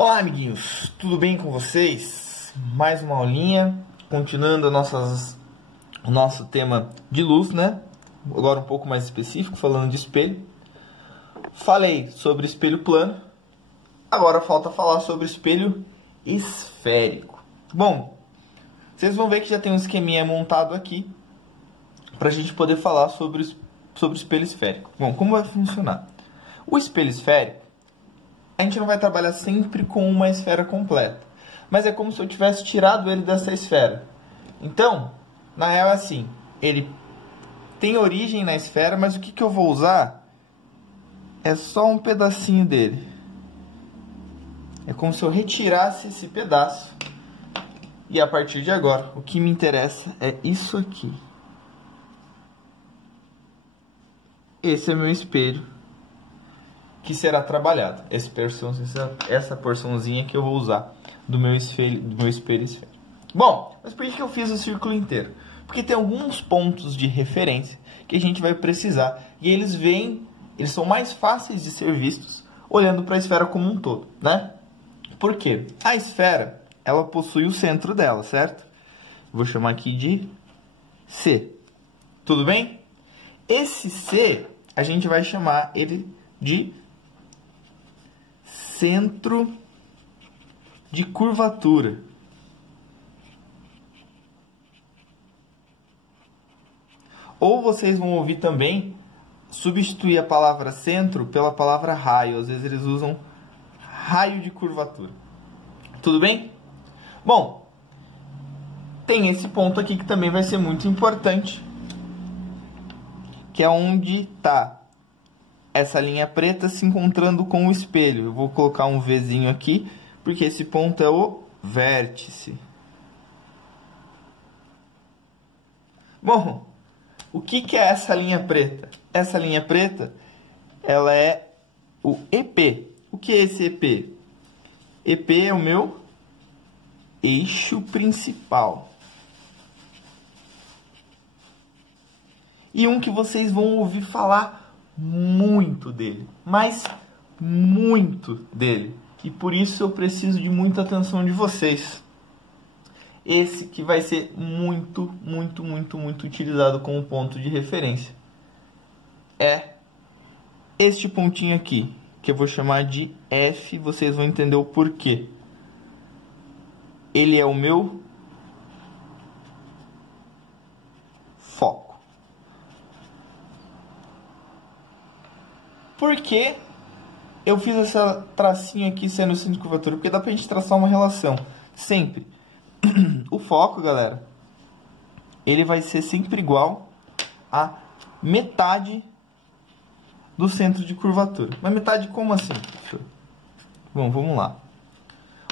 Olá, amiguinhos, tudo bem com vocês? Mais uma aulinha, continuando o nosso tema de luz, né? Agora um pouco mais específico, falando de espelho. Falei sobre espelho plano, agora falta falar sobre espelho esférico. Bom, vocês vão ver que já tem um esqueminha montado aqui para a gente poder falar sobre espelho esférico. Bom, como vai funcionar? O espelho esférico, a gente não vai trabalhar sempre com uma esfera completa, mas é como se eu tivesse tirado ele dessa esfera. Então, na real é assim, ele tem origem na esfera, mas o que eu vou usar é só um pedacinho dele. É como se eu retirasse esse pedaço. E a partir de agora, o que me interessa é isso aqui. Esse é meu espelho que será trabalhado. Essa porçãozinha que eu vou usar do meu espelho esférico. Bom, mas por que eu fiz o círculo inteiro? Porque tem alguns pontos de referência que a gente vai precisar. E eles são mais fáceis de ser vistos olhando para a esfera como um todo, né? Por quê? A esfera, ela possui o centro dela, certo? Vou chamar aqui de C. Tudo bem? Esse C, a gente vai chamar ele de centro de curvatura. Ou vocês vão ouvir também substituir a palavra centro pela palavra raio. Às vezes eles usam raio de curvatura. Tudo bem? Bom, tem esse ponto aqui que também vai ser muito importante, que é onde está essa linha preta se encontrando com o espelho. Eu vou colocar um Vzinho aqui, porque esse ponto é o vértice. Bom, o que é essa linha preta? Essa linha preta, ela é o EP. O que é esse EP? EP é o meu eixo principal. E um que vocês vão ouvir falar muito dele, mas muito dele. E por isso eu preciso de muita atenção de vocês. Esse que vai ser muito utilizado como ponto de referência é este pontinho aqui, que eu vou chamar de F. Vocês vão entender o porquê. Ele é o meu foco. Por que eu fiz essa tracinho aqui sendo o centro de curvatura? Porque dá pra gente traçar uma relação. Sempre. O foco, galera, ele vai ser sempre igual a metade do centro de curvatura. Mas metade como assim? Bom, vamos lá.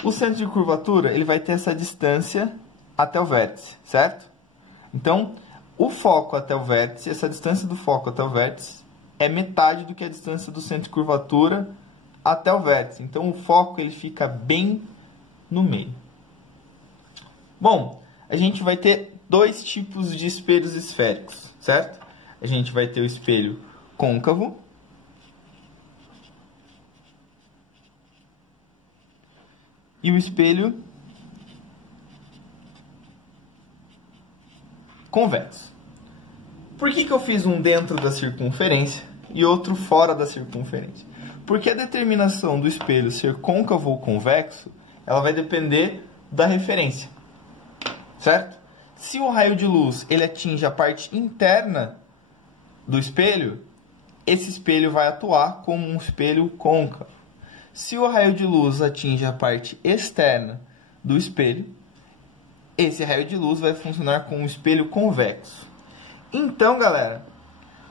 O centro de curvatura, ele vai ter essa distância até o vértice, certo? Então, o foco até o vértice, essa distância do foco até o vértice, é metade do que a distância do centro de curvatura até o vértice. Então, o foco ele fica bem no meio. Bom, a gente vai ter dois tipos de espelhos esféricos, certo? A gente vai ter o espelho côncavo e o espelho convexo. Por que eu fiz um dentro da circunferência e outro fora da circunferência? Porque a determinação do espelho ser côncavo ou convexo, ela vai depender da referência, certo? Se o raio de luz ele atinge a parte interna do espelho, esse espelho vai atuar como um espelho côncavo. Se o raio de luz atinge a parte externa do espelho, esse raio de luz vai funcionar como um espelho convexo. Então, galera,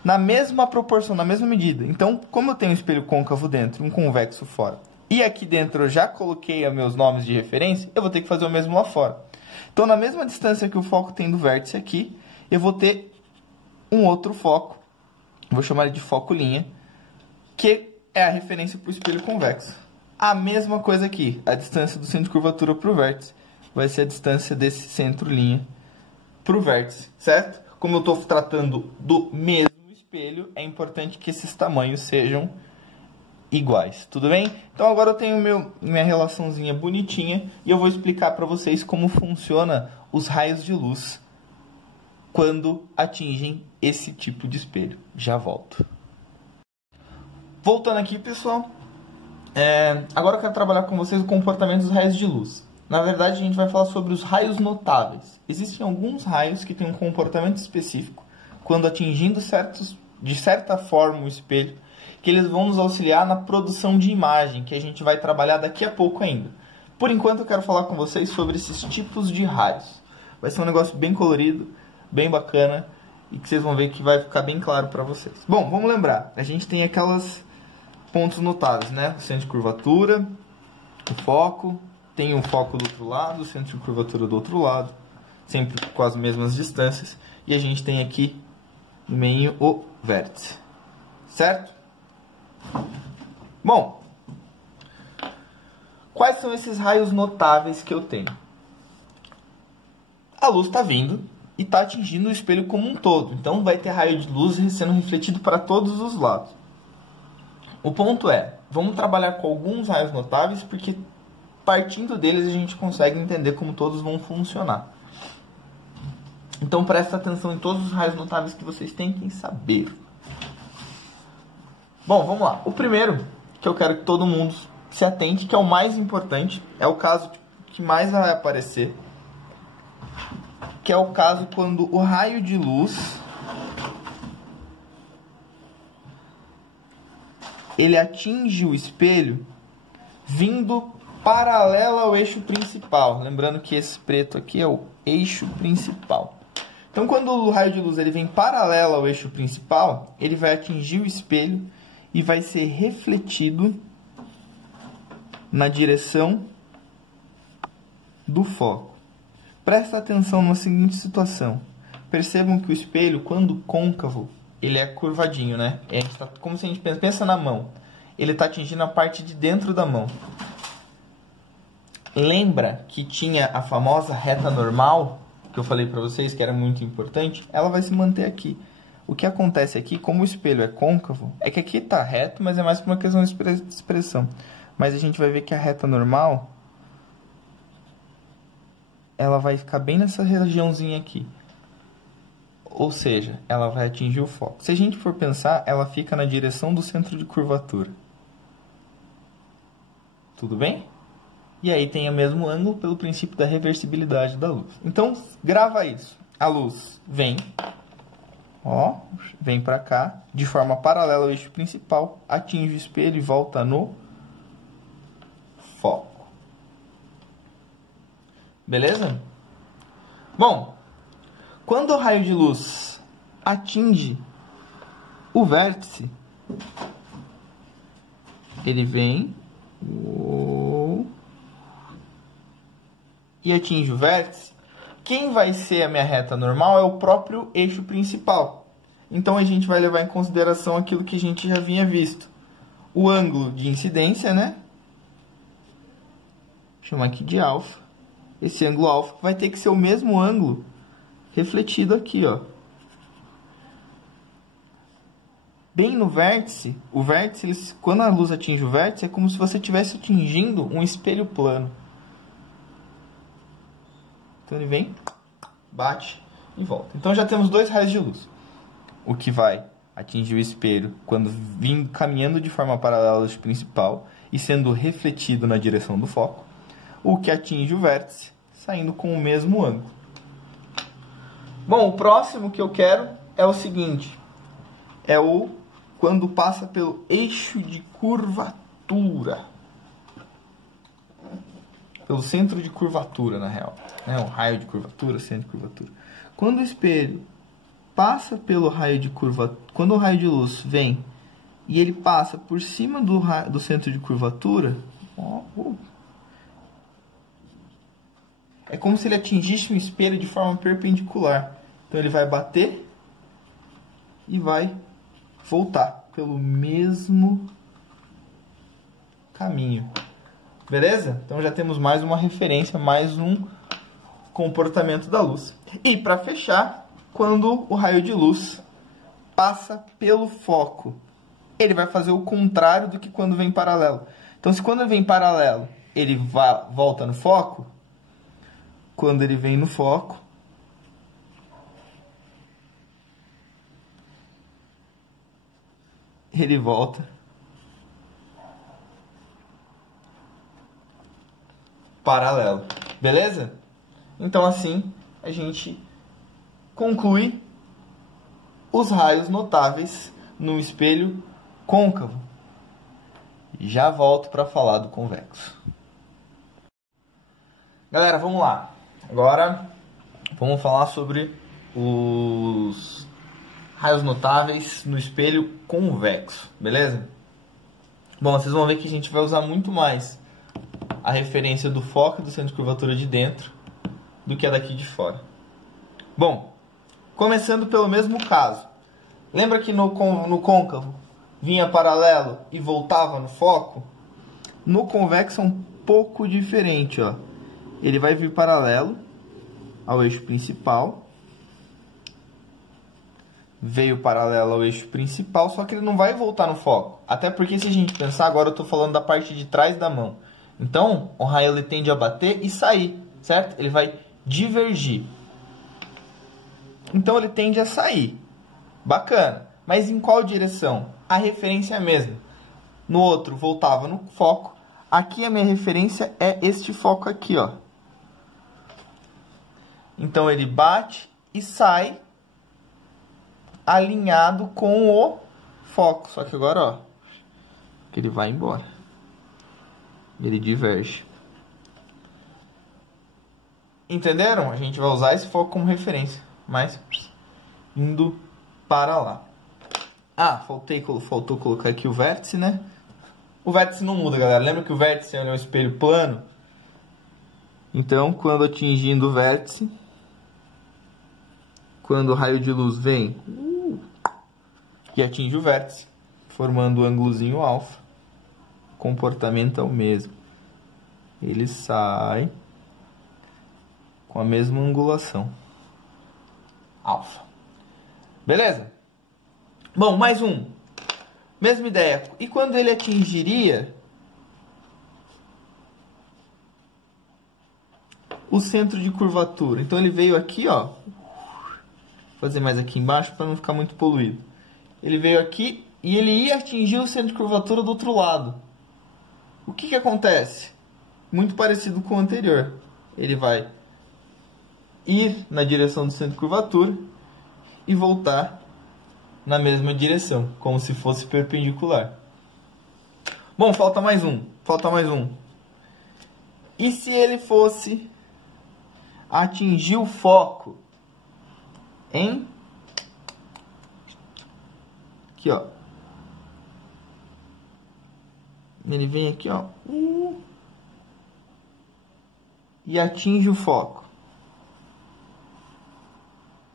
na mesma proporção, na mesma medida. Então, como eu tenho um espelho côncavo dentro e um convexo fora, e aqui dentro eu já coloquei os meus nomes de referência, eu vou ter que fazer o mesmo lá fora. Então, na mesma distância que o foco tem do vértice aqui, eu vou ter um outro foco, vou chamar ele de foco linha, que é a referência para o espelho convexo. A mesma coisa aqui, a distância do centro de curvatura para o vértice vai ser a distância desse centro linha para o vértice, certo? Como eu estou tratando do mesmo espelho, é importante que esses tamanhos sejam iguais, tudo bem? Então agora eu tenho minha relaçãozinha bonitinha e eu vou explicar para vocês como funciona os raios de luz quando atingem esse tipo de espelho. Já volto. Voltando aqui, pessoal, agora eu quero trabalhar com vocês o comportamento dos raios de luz. Na verdade, a gente vai falar sobre os raios notáveis. Existem alguns raios que têm um comportamento específico quando atingindo de certa forma o espelho, que eles vão nos auxiliar na produção de imagem, que a gente vai trabalhar daqui a pouco ainda. Por enquanto, eu quero falar com vocês sobre esses tipos de raios. Vai ser um negócio bem colorido, bem bacana, e que vocês vão ver que vai ficar bem claro para vocês. Bom, vamos lembrar, a gente tem aquelas pontos notáveis, né? O centro de curvatura, o foco, tem um foco do outro lado, o centro de curvatura do outro lado, sempre com as mesmas distâncias, e a gente tem aqui no meio o vértice, certo? Bom, quais são esses raios notáveis que eu tenho? A luz está vindo e está atingindo o espelho como um todo, então vai ter raio de luz sendo refletido para todos os lados. O ponto é, vamos trabalhar com alguns raios notáveis, porque partindo deles a gente consegue entender como todos vão funcionar. Então presta atenção em todos os raios notáveis que vocês têm que saber. Bom, vamos lá. O primeiro que eu quero que todo mundo se atente, que é o mais importante, é o caso que mais vai aparecer, que é o caso quando o raio de luz ele atinge o espelho vindo paralela ao eixo principal. Lembrando que esse preto aqui é o eixo principal. Então, quando o raio de luz ele vem paralelo ao eixo principal, ele vai atingir o espelho e vai ser refletido na direção do foco. Presta atenção na seguinte situação. Percebam que o espelho, quando côncavo, ele é curvadinho, né? Como se a gente pensa na mão. Ele está atingindo a parte de dentro da mão. Lembra que tinha a famosa reta normal, que eu falei para vocês que era muito importante? Ela vai se manter aqui. O que acontece aqui, como o espelho é côncavo, é que aqui está reto, mas é mais por uma questão de expressão. Mas a gente vai ver que a reta normal, ela vai ficar bem nessa regiãozinha aqui. Ou seja, ela vai atingir o foco. Se a gente for pensar, ela fica na direção do centro de curvatura. Tudo bem? E aí tem o mesmo ângulo pelo princípio da reversibilidade da luz. Então, grava isso. A luz vem, ó, vem para cá, de forma paralela ao eixo principal, atinge o espelho e volta no foco. Beleza? Bom, quando o raio de luz atinge o vértice, ele vem e atinge o vértice. Quem vai ser a minha reta normal é o próprio eixo principal. Então a gente vai levar em consideração aquilo que a gente já havia visto. O ângulo de incidência, né? Vou chamar aqui de alfa. Esse ângulo alfa vai ter que ser o mesmo ângulo refletido aqui, ó. Bem no vértice, o vértice, quando a luz atinge o vértice, é como se você estivesse atingindo um espelho plano. Então ele vem, bate e volta. Então já temos dois raios de luz. O que vai atingir o espelho quando vem caminhando de forma paralela ao eixo principal e sendo refletido na direção do foco. O que atinge o vértice, saindo com o mesmo ângulo. Bom, o próximo que eu quero é o seguinte. É o quando passa pelo eixo de curvatura. Pelo centro de curvatura, na real. O raio de curvatura, centro de curvatura. Quando o espelho passa pelo raio de curvatura, quando o raio de luz vem e ele passa por cima do centro de curvatura, é como se ele atingisse um espelho de forma perpendicular. Então ele vai bater e vai voltar pelo mesmo caminho. Beleza? Então já temos mais uma referência, mais um comportamento da luz. E para fechar, quando o raio de luz passa pelo foco. ele vai fazer o contrário do que quando vem paralelo. Então, se quando ele vem paralelo, ele volta no foco, quando ele vem no foco, ele volta paralelo. Beleza? Então, assim, a gente conclui os raios notáveis no espelho côncavo. Já volto para falar do convexo. Galera, vamos lá. Agora vamos falar sobre os raios notáveis no espelho convexo, beleza? Bom, vocês vão ver que a gente vai usar muito mais a referência do foco e do centro de curvatura de dentro do que a daqui de fora. Bom, começando pelo mesmo caso. Lembra que no côncavo vinha paralelo e voltava no foco? No convexo é um pouco diferente, ó. Ele vai vir paralelo ao eixo principal. Veio paralelo ao eixo principal, só que ele não vai voltar no foco. Até porque, se a gente pensar, agora eu estou falando da parte de trás da mão. Então, o raio ele tende a bater e sair, certo? Ele vai divergir. Então, ele tende a sair. Bacana. Mas em qual direção? A referência é a mesma. No outro, voltava no foco. Aqui, a minha referência é este foco aqui, ó. Então, ele bate e sai alinhado com o foco. Só que agora, ó, que ele vai embora. Ele diverge. Entenderam? A gente vai usar esse foco como referência. Mas indo para lá. Ah, faltou colocar aqui o vértice, né? O vértice não muda, galera. Lembra que o vértice é um espelho plano? Então, quando atingindo o vértice, quando o raio de luz vem e atinge o vértice, formando o ângulozinho alfa, o comportamento é o mesmo. Ele sai com a mesma angulação alfa. Beleza? Bom, mais um. Mesma ideia. E quando ele atingiria o centro de curvatura? Então ele veio aqui, ó. Vou fazer mais aqui embaixo para não ficar muito poluído. Ele veio aqui e ele ia atingir o centro de curvatura do outro lado. O que acontece? Muito parecido com o anterior. Ele vai ir na direção do centro de curvatura e voltar na mesma direção, como se fosse perpendicular. Bom, falta mais um. Falta mais um. E se ele fosse atingir o foco em... Aqui, ó. Ele vem aqui, ó. E atinge o foco.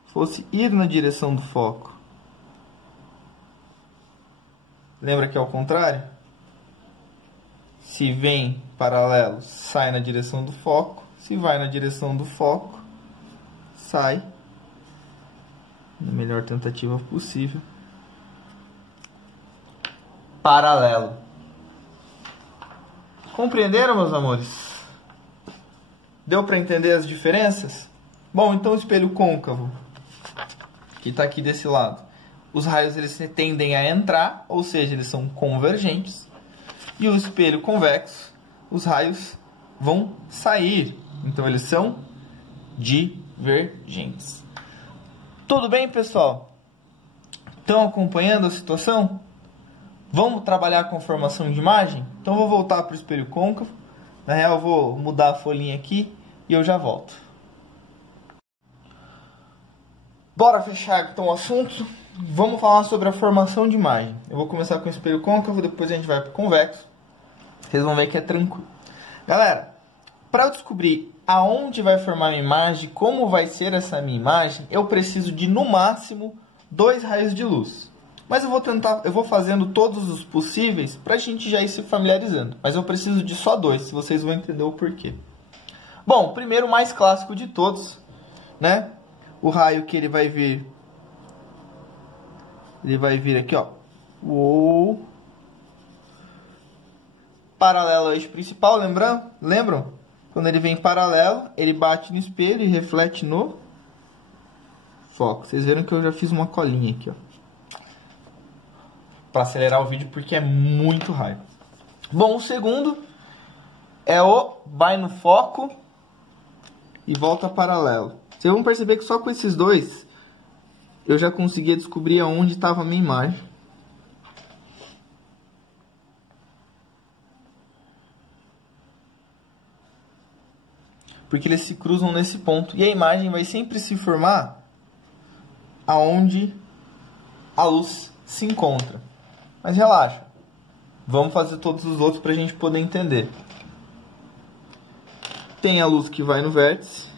Fosse ir na direção do foco. Lembra que é o contrário? Se vem paralelo, sai na direção do foco. Se vai na direção do foco, sai na melhor tentativa possível. Paralelo. Compreenderam, meus amores? Deu para entender as diferenças? Bom, então o espelho côncavo, que está aqui desse lado, os raios eles tendem a entrar, ou seja, eles são convergentes. E o espelho convexo, os raios vão sair, então eles são divergentes. Tudo bem, pessoal? Estão acompanhando a situação? Vamos trabalhar com formação de imagem? Então eu vou voltar para o espelho côncavo. Na real, eu vou mudar a folhinha aqui e eu já volto. Bora fechar então o assunto. Vamos falar sobre a formação de imagem. Eu vou começar com o espelho côncavo, depois a gente vai para o convexo. Vocês vão ver que é tranquilo. Galera, para eu descobrir aonde vai formar a minha imagem, como vai ser essa minha imagem, eu preciso de, no máximo, 2 raios de luz. Mas eu vou fazendo todos os possíveis para a gente já ir se familiarizando. Mas eu preciso de só 2, se vocês vão entender o porquê. Bom, primeiro o mais clássico de todos, né? O raio que ele vai vir aqui, ó, Uou. Paralelo ao eixo principal, lembram? Quando ele vem paralelo, ele bate no espelho e reflete no foco. Vocês viram que eu já fiz uma colinha aqui, ó. Para acelerar o vídeo, porque é muito raio. Bom, o segundo é o vai no foco e volta paralelo. Vocês vão perceber que só com esses dois eu já conseguia descobrir aonde estava a minha imagem. Porque eles se cruzam nesse ponto. E a imagem vai sempre se formar aonde a luz se encontra. Mas relaxa. Vamos fazer todos os outros para a gente poder entender. Tem a luz que vai no vértice.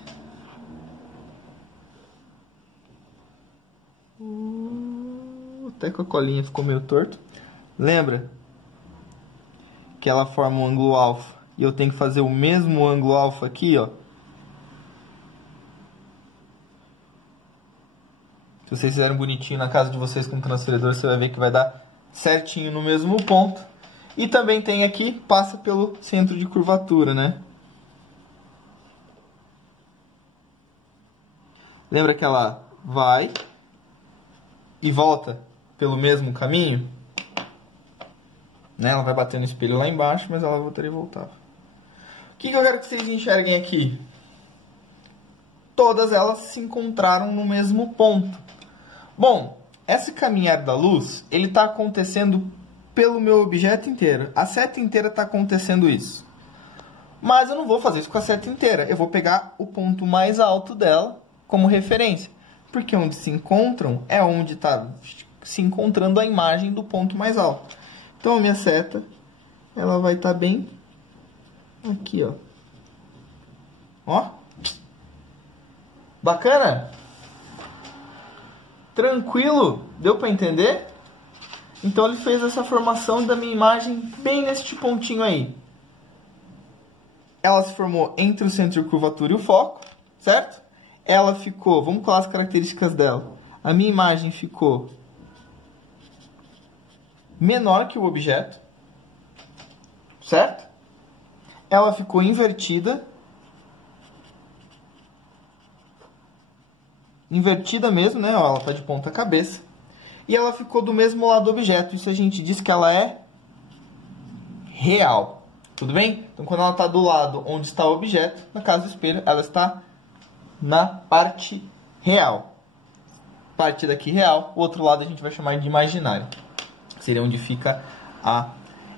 Até com a colinha ficou meio torto. Lembra que ela forma um ângulo alfa. E eu tenho que fazer o mesmo ângulo alfa aqui, ó. Se vocês fizerem bonitinho na casa de vocês com o transferidor, você vai ver que vai dar certinho no mesmo ponto. E também tem aqui, passa pelo centro de curvatura, né? Lembra que ela vai e volta pelo mesmo caminho? Né? Ela vai bater no espelho lá embaixo, mas ela voltaria e voltava. O que eu quero que vocês enxerguem aqui? Todas elas se encontraram no mesmo ponto. Bom, esse caminhar da luz, ele está acontecendo pelo meu objeto inteiro. A seta inteira está acontecendo isso. Mas eu não vou fazer isso com a seta inteira. Eu vou pegar o ponto mais alto dela como referência. Porque onde se encontram é onde está se encontrando a imagem do ponto mais alto. Então a minha seta, ela vai estar bem aqui, ó. Ó. Bacana? Tranquilo? Deu para entender? Então ele fez essa formação da minha imagem bem neste pontinho aí. Ela se formou entre o centro de curvatura e o foco, certo? Ela ficou, vamos colar as características dela. A minha imagem ficou menor que o objeto, certo? Ela ficou invertida. Invertida mesmo, né? Ó, ela está de ponta cabeça. E ela ficou do mesmo lado do objeto. Isso a gente diz que ela é real. Tudo bem? Então, quando ela está do lado onde está o objeto, na casa do espelho, ela está na parte real. Parte daqui real, o outro lado a gente vai chamar de imaginário. Seria onde fica a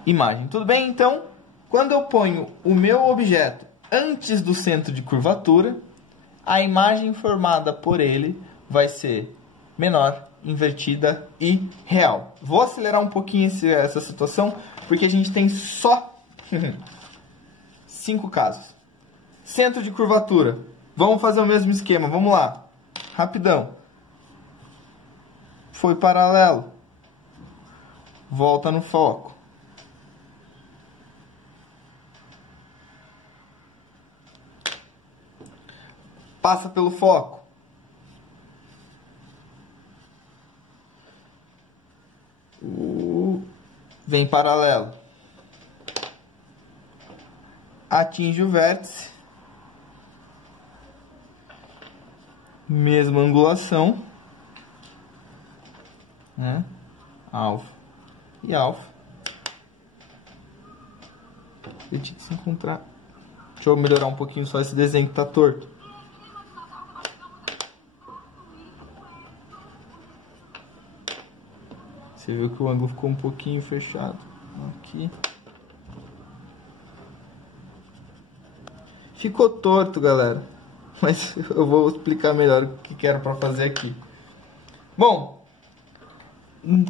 imagem. Tudo bem? Então, quando eu ponho o meu objeto antes do centro de curvatura, a imagem formada por ele vai ser menor, invertida e real. Vou acelerar um pouquinho essa situação, porque a gente tem só 5 casos. Centro de curvatura. Vamos fazer o mesmo esquema, vamos lá. Rapidão. Foi paralelo. Volta no foco. Passa pelo foco. Vem paralelo. Atinge o vértice. Mesma angulação. Né? Alfa e alfa. Deixa eu se encontrar. Deixa eu melhorar um pouquinho só esse desenho que tá torto. Você viu que o ângulo ficou um pouquinho fechado. Aqui. Ficou torto, galera. Mas eu vou explicar melhor o que era para fazer aqui. Bom,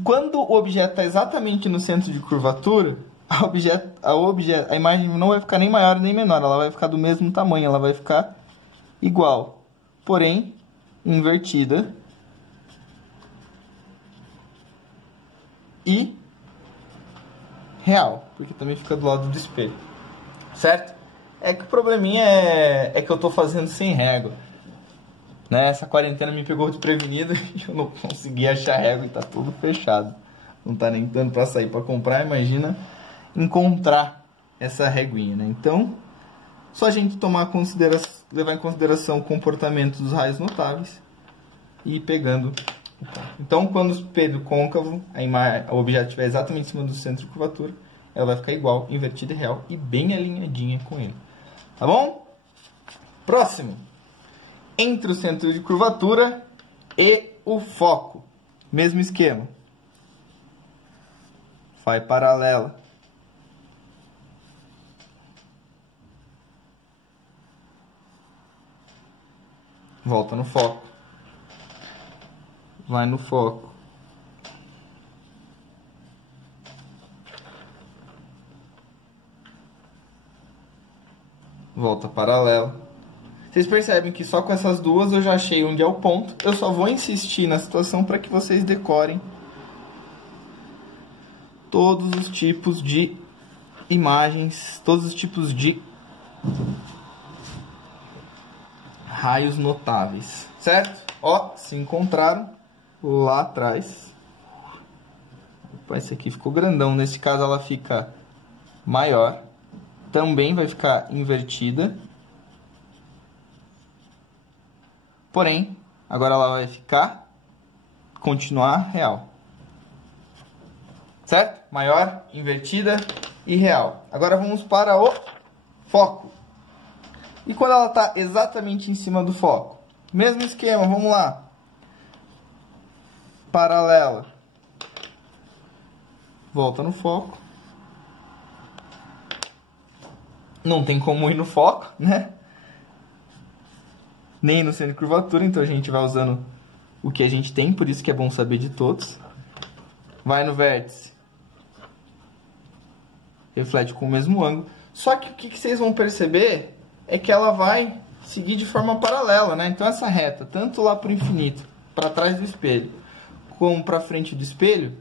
quando o objeto está exatamente no centro de curvatura, a imagem não vai ficar nem maior nem menor. Ela vai ficar do mesmo tamanho. Ela vai ficar igual. Porém, invertida. E real, porque também fica do lado do espelho, certo? É que o probleminha é que eu tô fazendo sem régua, né? Essa quarentena me pegou desprevenido e eu não consegui achar régua e tá tudo fechado. não tá nem dando para sair para comprar, imagina encontrar essa reguinha, né? Então, só a gente levar em consideração o comportamento dos raios notáveis e ir pegando o ponto. Então, quando o espelho côncavo, o objeto estiver exatamente em cima do centro de curvatura, ela vai ficar igual, invertida e real e bem alinhadinha com ele. Tá bom? Próximo. Entre o centro de curvatura e o foco. Mesmo esquema. Faz paralela. Volta no foco. Vai no foco. Volta paralela. Vocês percebem que só com essas duas eu já achei onde é o ponto. Eu só vou insistir na situação para que vocês decorem todos os tipos de imagens, todos os tipos de raios notáveis, certo? Ó, se encontraram lá atrás. Opa, esse aqui ficou grandão. Nesse caso ela fica maior. Também vai ficar invertida. Porém, agora ela vai continuar real. Certo? Maior, invertida e real. Agora vamos para o foco. E quando ela está exatamente em cima do foco? Mesmo esquema, vamos lá. Paralela. Volta no foco. Não tem como ir no foco, né? Nem no centro de curvatura, então a gente vai usando o que a gente tem, por isso que é bom saber de todos. Vai no vértice. Reflete com o mesmo ângulo. Só que o que vocês vão perceber é que ela vai seguir de forma paralela, né? Então essa reta, tanto lá para o infinito, para trás do espelho, como para frente do espelho,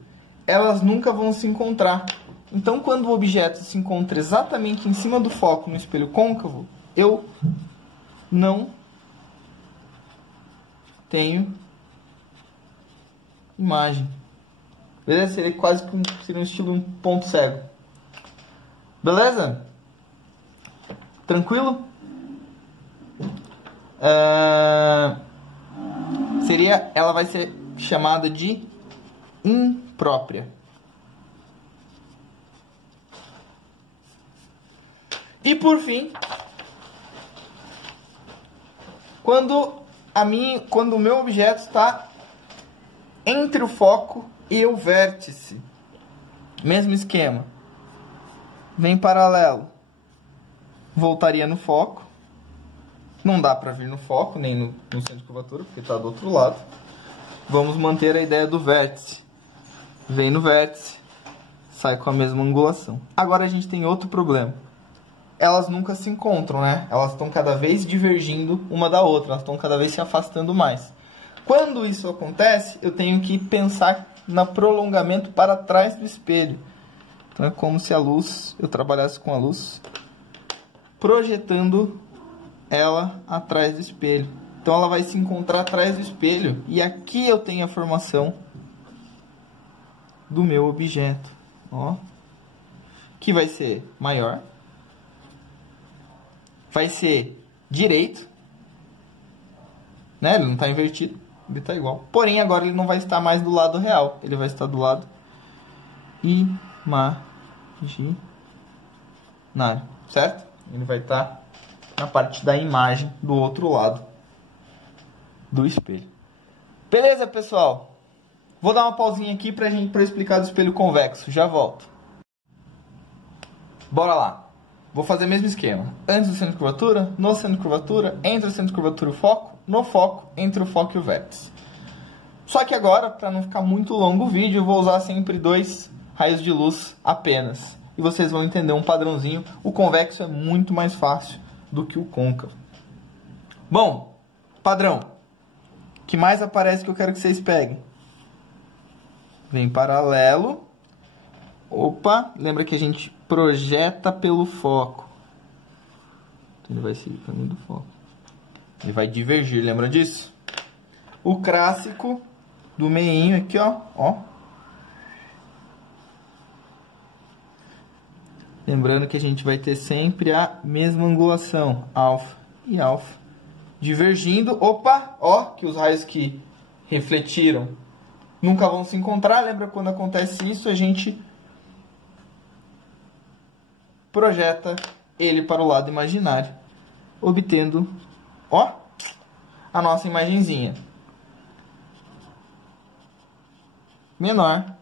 elas nunca vão se encontrar. Então quando o objeto se encontra exatamente em cima do foco no espelho côncavo, eu não tenho imagem. Beleza? Seria quase que seria um estilo um ponto cego. Beleza? Tranquilo? Ela vai ser chamada de imprópria. E por fim, quando o meu objeto está entre o foco e o vértice, mesmo esquema, vem paralelo, voltaria no foco, não dá para vir no foco, nem no centro de curvatura, porque está do outro lado. Vamos manter a ideia do vértice, vem no vértice, sai com a mesma angulação. Agora a gente tem outro problema. Elas nunca se encontram, né? Elas estão cada vez divergindo uma da outra, elas estão cada vez se afastando mais. Quando isso acontece, eu tenho que pensar no prolongamento para trás do espelho. Então é como se eu trabalhasse com a luz, projetando ela atrás do espelho. Então ela vai se encontrar atrás do espelho, e aqui eu tenho a formação do meu objeto, ó, que vai ser maior. Vai ser direito, né? Ele não está invertido, ele está igual. Porém, agora ele não vai estar mais do lado real, ele vai estar do lado imaginário, certo? Ele vai estar na parte da imagem do outro lado do espelho. Beleza, pessoal? Vou dar uma pausinha aqui para eu explicar do espelho convexo. Já volto. Bora lá. Vou fazer o mesmo esquema. Antes do centro de curvatura, no centro de curvatura, entre o centro de curvatura e o foco, no foco, entre o foco e o vértice. Só que agora, para não ficar muito longo o vídeo, eu vou usar sempre 2 raios de luz apenas. E vocês vão entender um padrãozinho. O convexo é muito mais fácil do que o côncavo. Bom, padrão. O que mais aparece que eu quero que vocês peguem? Vem paralelo. Opa, lembra que a gente projeta pelo foco. Então, ele vai seguir o caminho do foco. Ele vai divergir, lembra disso? O clássico do meinho aqui, ó. Lembrando que a gente vai ter sempre a mesma angulação, alfa e alfa, divergindo. Opa, ó, que os raios que refletiram nunca vão se encontrar. Lembra quando acontece isso, a gente projeta ele para o lado imaginário, obtendo, ó, a nossa imagenzinha menor,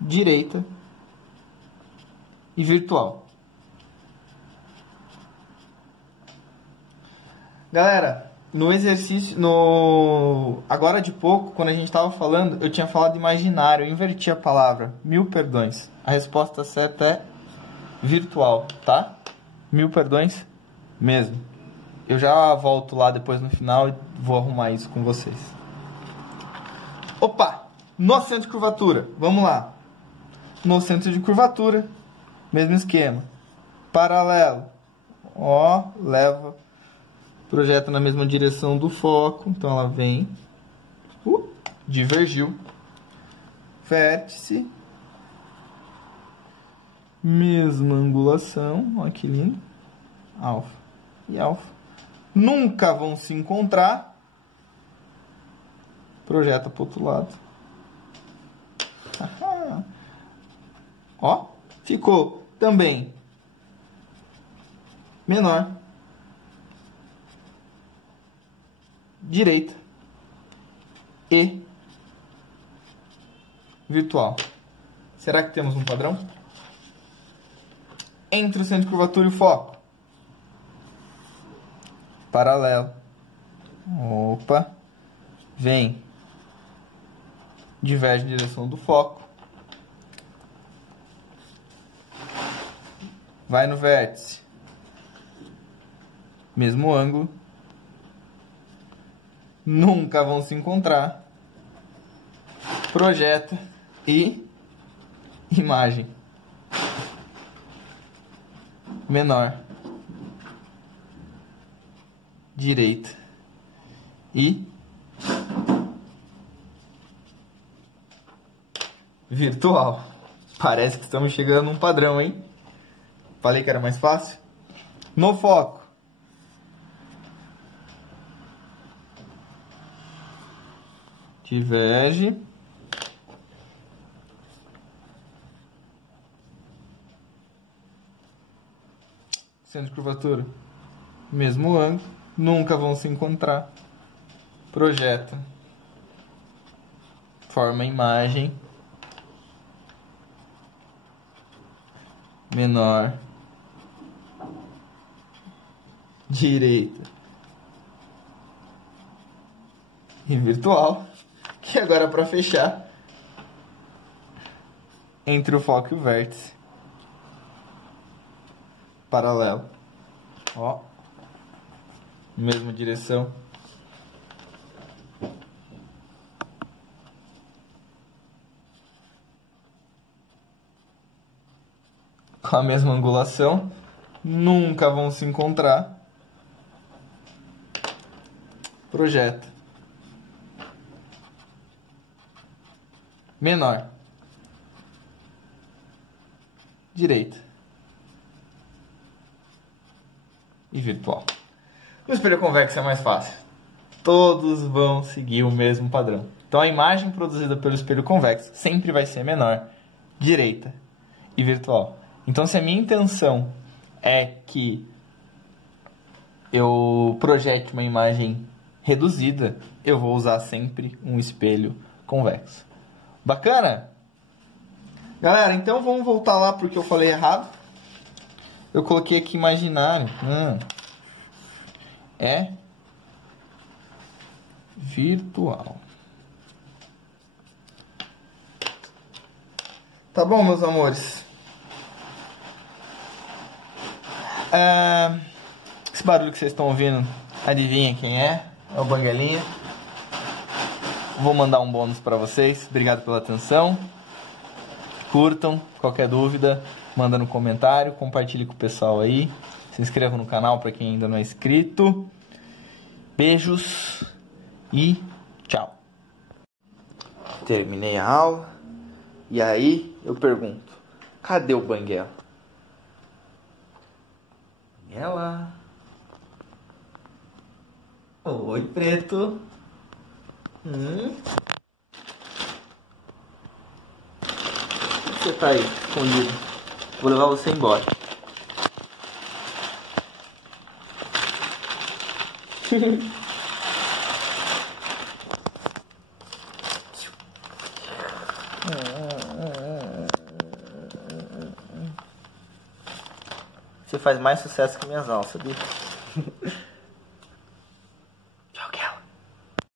direita e virtual. Galera, no exercício, agora de pouco, quando a gente estava falando, eu tinha falado imaginário, eu inverti a palavra, 1000 perdões. A resposta certa é virtual, tá? 1000 perdões mesmo. Eu já volto lá depois no final e vou arrumar isso com vocês. Opa! No centro de curvatura, vamos lá. No centro de curvatura, mesmo esquema. Paralelo. Ó, leva, projeta na mesma direção do foco. Então ela vem, divergiu. Vértice. Mesma angulação. Olha que lindo. Alfa e alfa. Nunca vão se encontrar. Projeta para o outro lado. Ó, ficou também menor, direita e virtual. Será que temos um padrão? Entre o centro de curvatura e o foco. Paralelo. Opa. Vem. Diverge em direção do foco. Vai no vértice. Mesmo ângulo. Nunca vão se encontrar. Projeta e imagem. Menor. Direita. E virtual. Parece que estamos chegando num padrão, hein? Falei que era mais fácil? No foco. Diverge. Centro de curvatura. Mesmo ângulo. Nunca vão se encontrar. Projeta. Forma a imagem. Menor. Direita. E virtual. Que agora para fechar. Entre o foco e o vértice. Paralelo. Ó. Mesma direção. Com a mesma angulação. Nunca vão se encontrar. Projeta. Menor. Direita. E virtual. No espelho convexo é mais fácil. Todos vão seguir o mesmo padrão. Então a imagem produzida pelo espelho convexo sempre vai ser menor, direita e virtual. Então se a minha intenção é que eu projete uma imagem reduzida, eu vou usar sempre um espelho convexo. Bacana? Galera, então vamos voltar lá porque eu falei errado. Eu coloquei aqui imaginário. É virtual. Tá bom, meus amores? Esse barulho que vocês estão ouvindo, adivinha quem é? É o Banguelinha. Vou mandar um bônus para vocês. Obrigado pela atenção. Curtam. Qualquer dúvida, manda no comentário. Compartilhe com o pessoal aí. Se inscreva no canal para quem ainda não é inscrito. Beijos e tchau. Terminei a aula. E aí eu pergunto, cadê o Banguela? Oi, preto. Por que você tá aí, escondido? Vou levar você embora. Você faz mais sucesso que minhas aulas, sabia?